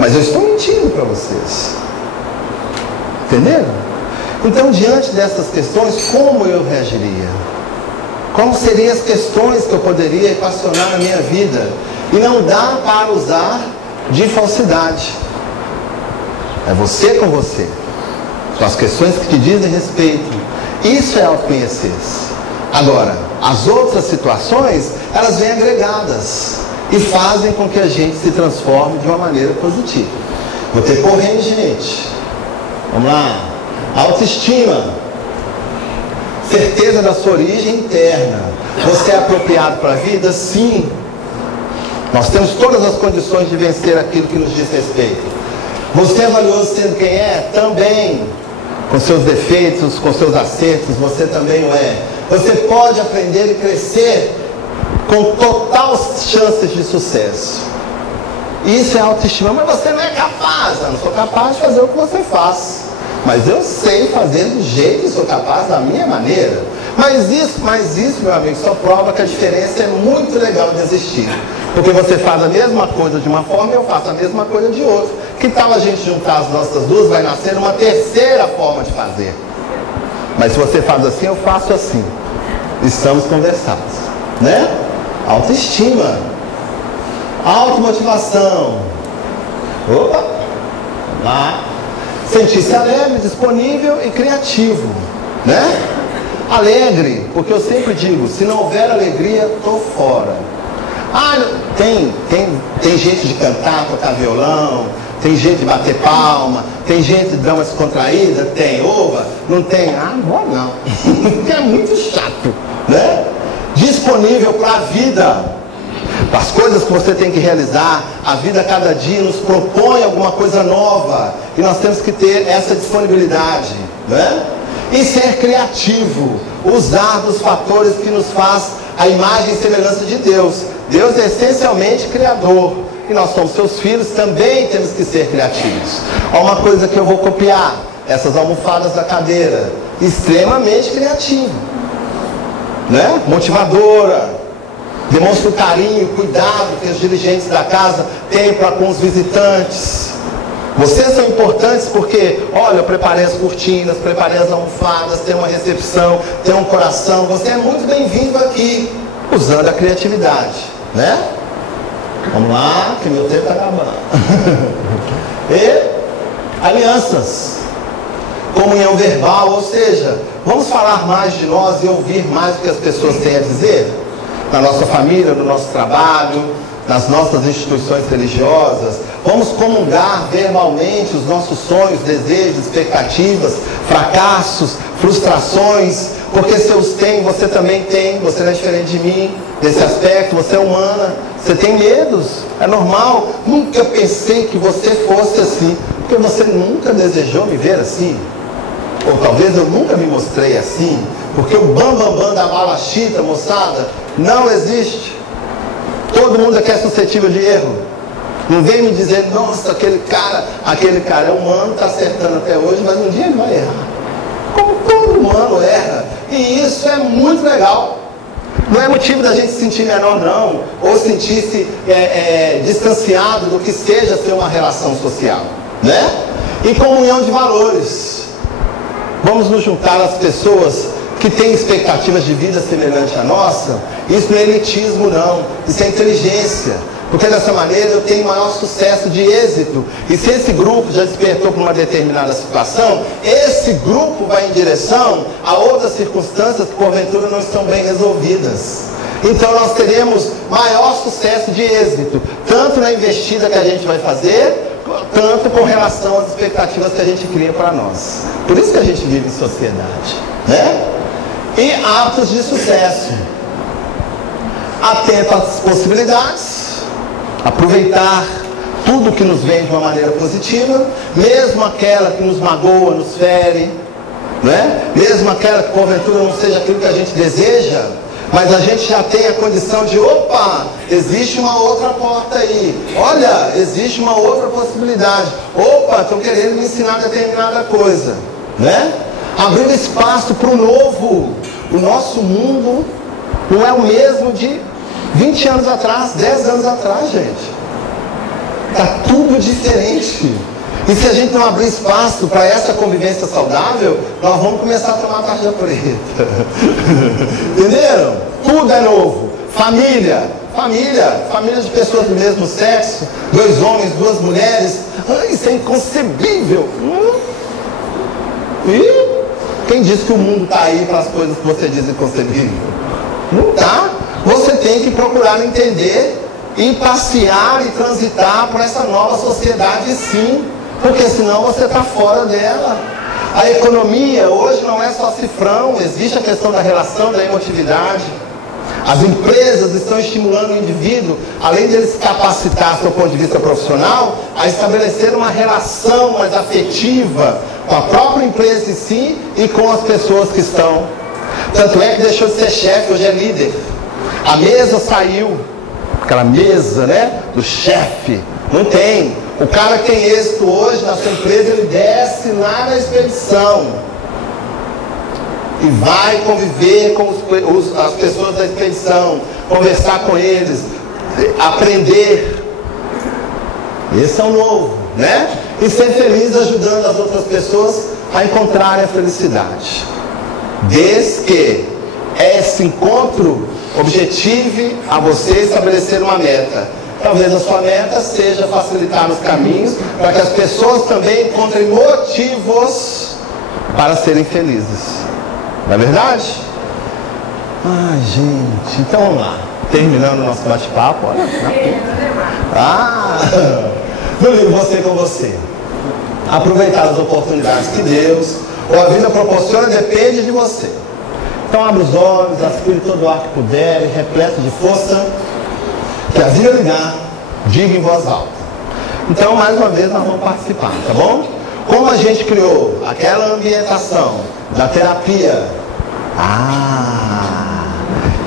Mas eu estou mentindo para vocês. Entenderam? Então, diante dessas questões, como eu reagiria? Quais seriam as questões que eu poderia equacionar na minha vida? E não dá para usar de falsidade. É você com você. São as questões que te dizem respeito. Isso é autoconhecer-se. Agora, as outras situações, elas vêm agregadas e fazem com que a gente se transforme de uma maneira positiva. Vou ter corrente, gente. Vamos lá. Autoestima. Certeza da sua origem interna. Você é apropriado para a vida? Sim. Nós temos todas as condições de vencer aquilo que nos diz respeito. Você é valioso sendo quem é? Também. Com seus defeitos, com seus acertos, você também o é. Você pode aprender e crescer com total chances de sucesso. Isso é autoestima. Mas você não é capaz. Eu não sou capaz de fazer o que você faz, mas eu sei fazer do jeito que sou capaz, da minha maneira. Mas isso, meu amigo, só prova que a diferença é muito legal de existir. Porque você faz a mesma coisa de uma forma e eu faço a mesma coisa de outra. Que tal a gente juntar as nossas duas? Vai nascer uma terceira forma de fazer. Mas se você faz assim, eu faço assim. Estamos conversados, né? Autoestima, automotivação. Opa! Lá. Sentir-se alegre, disponível e criativo, né? Alegre, porque eu sempre digo, se não houver alegria, estou fora. Ah, tem gente de cantar, tocar violão, tem gente de bater palma, tem gente de dar uma descontraída, tem, oba, não tem, ah, não, é muito chato, né? Disponível para a vida, para as coisas que você tem que realizar. A vida cada dia nos propõe alguma coisa nova e nós temos que ter essa disponibilidade, né? E ser criativo, usar dos fatores que nos faz a imagem e semelhança de Deus. Deus é essencialmente criador e nós somos seus filhos, também temos que ser criativos. Olha uma coisa que eu vou copiar, essas almofadas da cadeira, extremamente criativo, né? Motivadora, demonstra o carinho, o cuidado que os dirigentes da casa têm para com os visitantes. Vocês são importantes porque, olha, eu preparei as cortinas, preparei as almofadas, tem uma recepção, tem um coração. Você é muito bem-vindo aqui, usando a criatividade, né? Vamos lá, que meu tempo está acabando. E alianças, comunhão verbal, ou seja, vamos falar mais de nós e ouvir mais o que as pessoas têm a dizer? Na nossa família, no nosso trabalho, nas nossas instituições religiosas. Vamos comungar verbalmente os nossos sonhos, desejos, expectativas, fracassos, frustrações, porque se eu os tenho, você também tem. Você não é diferente de mim nesse aspecto, você é humana, você tem medos, é normal. Nunca pensei que você fosse assim, porque você nunca desejou me ver assim, ou talvez eu nunca me mostrei assim, porque o bambambam da balachita, moçada, não existe. Todo mundo aqui é suscetível de erro. Não vem me dizer, nossa, aquele cara é humano, está acertando até hoje, mas um dia ele vai errar. Como todo humano erra. E isso é muito legal. Não é motivo da gente se sentir menor, não, ou sentir-se distanciado do que seja ser uma relação social, né? E comunhão de valores. Vamos nos juntar às pessoas que têm expectativas de vida semelhante à nossa. Isso não é elitismo, não. Isso é inteligência. Porque dessa maneira eu tenho maior sucesso de êxito. E se esse grupo já despertou para uma determinada situação, esse grupo vai em direção a outras circunstâncias que porventura não estão bem resolvidas. Então nós teremos maior sucesso de êxito, tanto na investida que a gente vai fazer, tanto com relação às expectativas que a gente cria para nós. Por isso que a gente vive em sociedade, né? E hábitos de sucesso. Atento às possibilidades, aproveitar tudo que nos vem de uma maneira positiva, mesmo aquela que nos magoa, nos fere, né? Mesmo aquela que porventura não seja aquilo que a gente deseja, mas a gente já tem a condição de, opa, existe uma outra porta aí, olha, existe uma outra possibilidade, opa, estão querendo me ensinar determinada coisa, né? Abrindo espaço para o novo. O nosso mundo não é o mesmo de 20 anos atrás, 10 anos atrás, gente. Está tudo diferente. E se a gente não abrir espaço para essa convivência saudável, nós vamos começar a tomar tarja preta. Entenderam? Tudo é novo. Família de pessoas do mesmo sexo, 2 homens, 2 mulheres. Isso é inconcebível. E quem disse que o mundo está aí para as coisas que você diz inconcebível? Não está. Você tem que procurar entender e passear e transitar por essa nova sociedade, sim, porque senão você está fora dela. A economia hoje não é só cifrão, existe a questão da relação, da emotividade. As empresas estão estimulando o indivíduo, além de ele se capacitar do ponto de vista profissional, a estabelecer uma relação mais afetiva com a própria empresa em si e com as pessoas que estão. Tanto é que deixou de ser chefe, hoje é líder. A mesa saiu, aquela mesa, né, do chefe. Não tem. O cara que tem êxito hoje na sua empresa, ele desce lá na expedição e vai conviver com as pessoas da expedição, conversar com eles, aprender. Esse é o novo, né? E ser feliz ajudando as outras pessoas a encontrarem a felicidade. Desde que esse encontro objetive a você estabelecer uma meta. Talvez a sua meta seja facilitar os caminhos para que as pessoas também encontrem motivos para serem felizes. Não é verdade? Ai, gente, então vamos lá. Terminando o nosso bate-papo, olha. No livro Você com Você. Aproveitar as oportunidades que Deus ou a vida proporciona depende de você. Então abre os olhos, aspire todo o ar que puder, e repleto de força, que a vida lhe dá, diga em voz alta. Então, mais uma vez, nós vamos participar, tá bom? Como a gente criou aquela ambientação da terapia,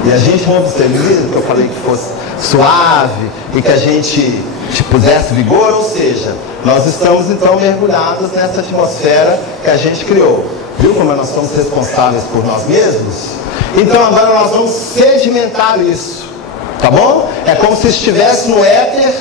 e a gente, vamos ser livre, que eu falei que fosse suave, e que a gente pusesse vigor, ou seja, nós estamos então mergulhados nessa atmosfera que a gente criou. Viu como nós somos responsáveis por nós mesmos? Então agora nós vamos sedimentar isso, tá bom? É como se estivesse no éter,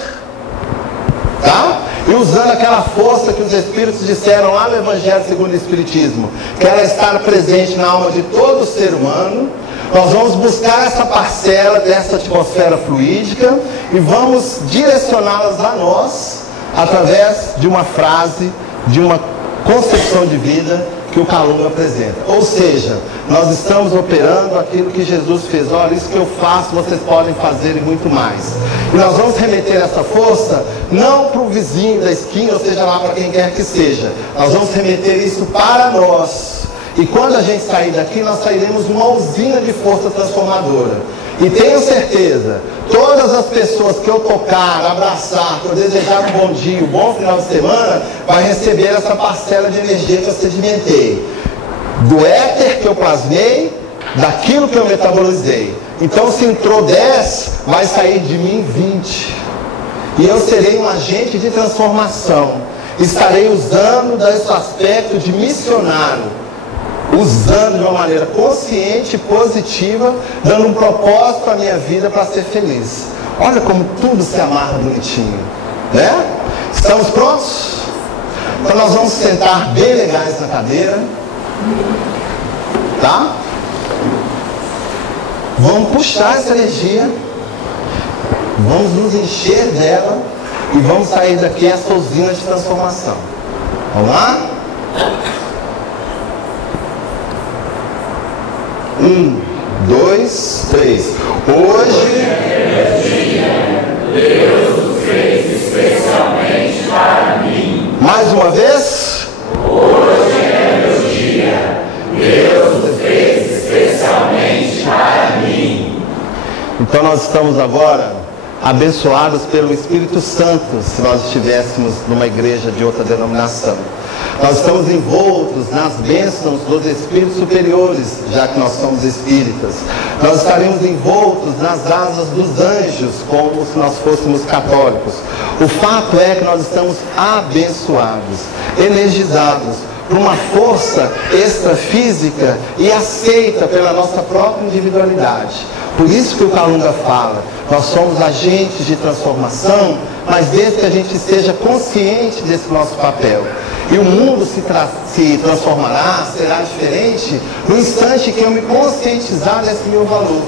tá? E usando aquela força que os Espíritos disseram lá no Evangelho segundo o Espiritismo, que ela está presente na alma de todo ser humano. Nós vamos buscar essa parcela dessa atmosfera fluídica e vamos direcioná-las a nós através de uma frase, de uma concepção de vida que o Calunga apresenta. Ou seja, nós estamos operando aquilo que Jesus fez. Olha, isso que eu faço, vocês podem fazer e muito mais. E nós vamos remeter essa força não para o vizinho da esquina, ou seja lá para quem quer que seja. Nós vamos remeter isso para nós. E quando a gente sair daqui, nós sairemos uma usina de força transformadora. E tenho certeza, todas as pessoas que eu tocar, abraçar, que eu desejar um bom dia, um bom final de semana, vai receber essa parcela de energia que eu sedimentei. Do éter que eu plasmei, daquilo que eu metabolizei. Então se entrou 10, vai sair de mim 20. E eu serei um agente de transformação. Estarei usando desse aspecto de missionário, usando de uma maneira consciente e positiva, dando um propósito à minha vida para ser feliz. Olha como tudo se amarra bonitinho, né? Estamos prontos? Então nós vamos sentar bem legais na cadeira, tá? Vamos puxar essa energia, vamos nos encher dela e vamos sair daqui essa usina de transformação. Vamos lá? 1, 2, 3. Hoje é meu dia, Deus o fez especialmente para mim. Mais uma vez. Hoje é meu dia, Deus o fez especialmente para mim. Então nós estamos agora abençoados pelo Espírito Santo, se nós estivéssemos numa igreja de outra denominação. Nós estamos envoltos nas bênçãos dos espíritos superiores, já que nós somos espíritas. Nós estaremos envoltos nas asas dos anjos, como se nós fôssemos católicos. O fato é que nós estamos abençoados, energizados por uma força extrafísica e aceita pela nossa própria individualidade. Por isso que o Calunga fala, nós somos agentes de transformação, mas desde que a gente esteja consciente desse nosso papel. E o mundo se transformará, será diferente no instante que eu me conscientizar desse meu valor.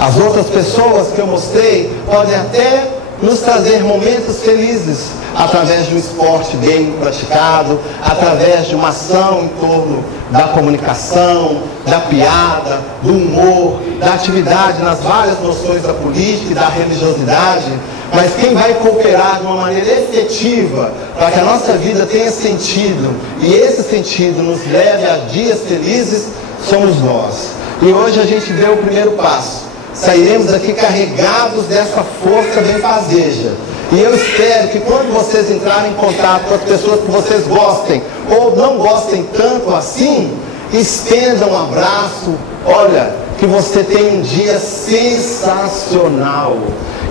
As outras pessoas que eu mostrei podem até nos trazer momentos felizes, através de um esporte bem praticado, através de uma ação em torno da comunicação, da piada, do humor, da atividade nas várias noções da política e da religiosidade. Mas quem vai cooperar de uma maneira efetiva para que a nossa vida tenha sentido e esse sentido nos leve a dias felizes, somos nós. E hoje a gente deu o primeiro passo. Sairemos daqui carregados dessa força benfazeja. E eu espero que quando vocês entrarem em contato com as pessoas que vocês gostem ou não gostem tanto assim, estendam um abraço, olha, que você tenha um dia sensacional.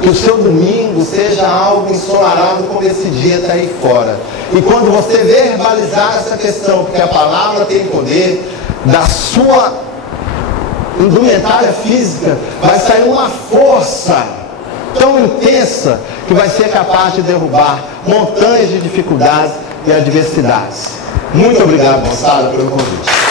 Que o seu domingo seja algo ensolarado como esse dia está aí fora. E quando você verbalizar essa questão, porque a palavra tem poder, da sua indumentária física vai sair uma força tão intensa que vai ser capaz de derrubar montanhas de dificuldades e adversidades. Muito obrigado, Gonçalo, pelo convite.